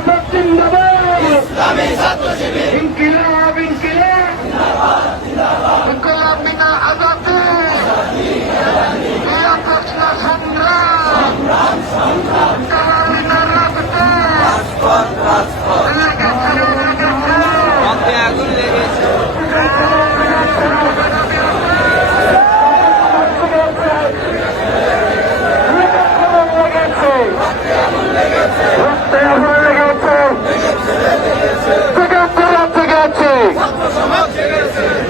খেলাফত জিন্দাবাদ, ইনকিলাব ইনকিলাব, ইনকিলাব বিনা আজাদি, নিরাপদ সংগ্রাম, কালামিনা রাজপথ, আগুন লেগেছে।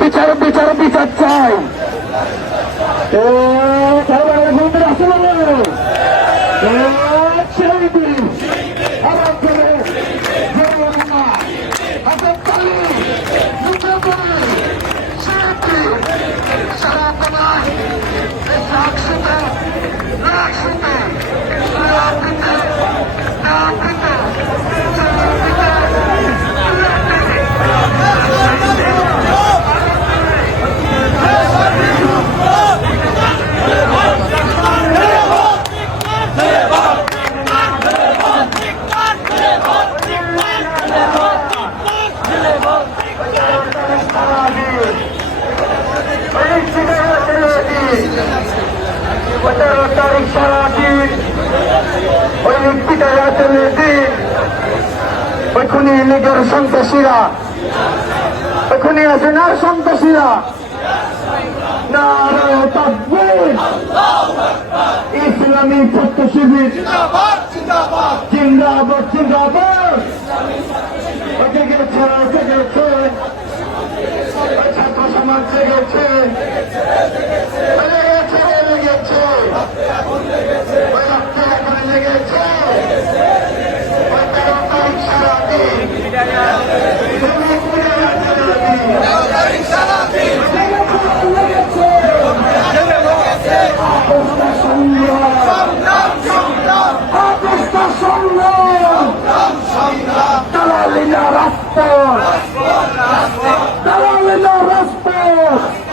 বিচার বিচার বিচার চাই। ওইখানে লীগের সন্ত্রাসীরা, ওইখানে আছে না সন্ত্রাসীরা, নারায়ে তাকবীর, ইসলামী ছাত্র শিবির জিন্দাবাদ জিন্দাবাদ। জেগেছে জেগেছে, ছাত্র সমাজ জেগেছে, লেগেছে লেগেছে, ওই রক্তে এখন লেগেছে, ওই 13 তারিখ সারাদিন, 13 তারিখ সারাদিন দালালিনা রাজপথ, দালালিনা রাজপথ।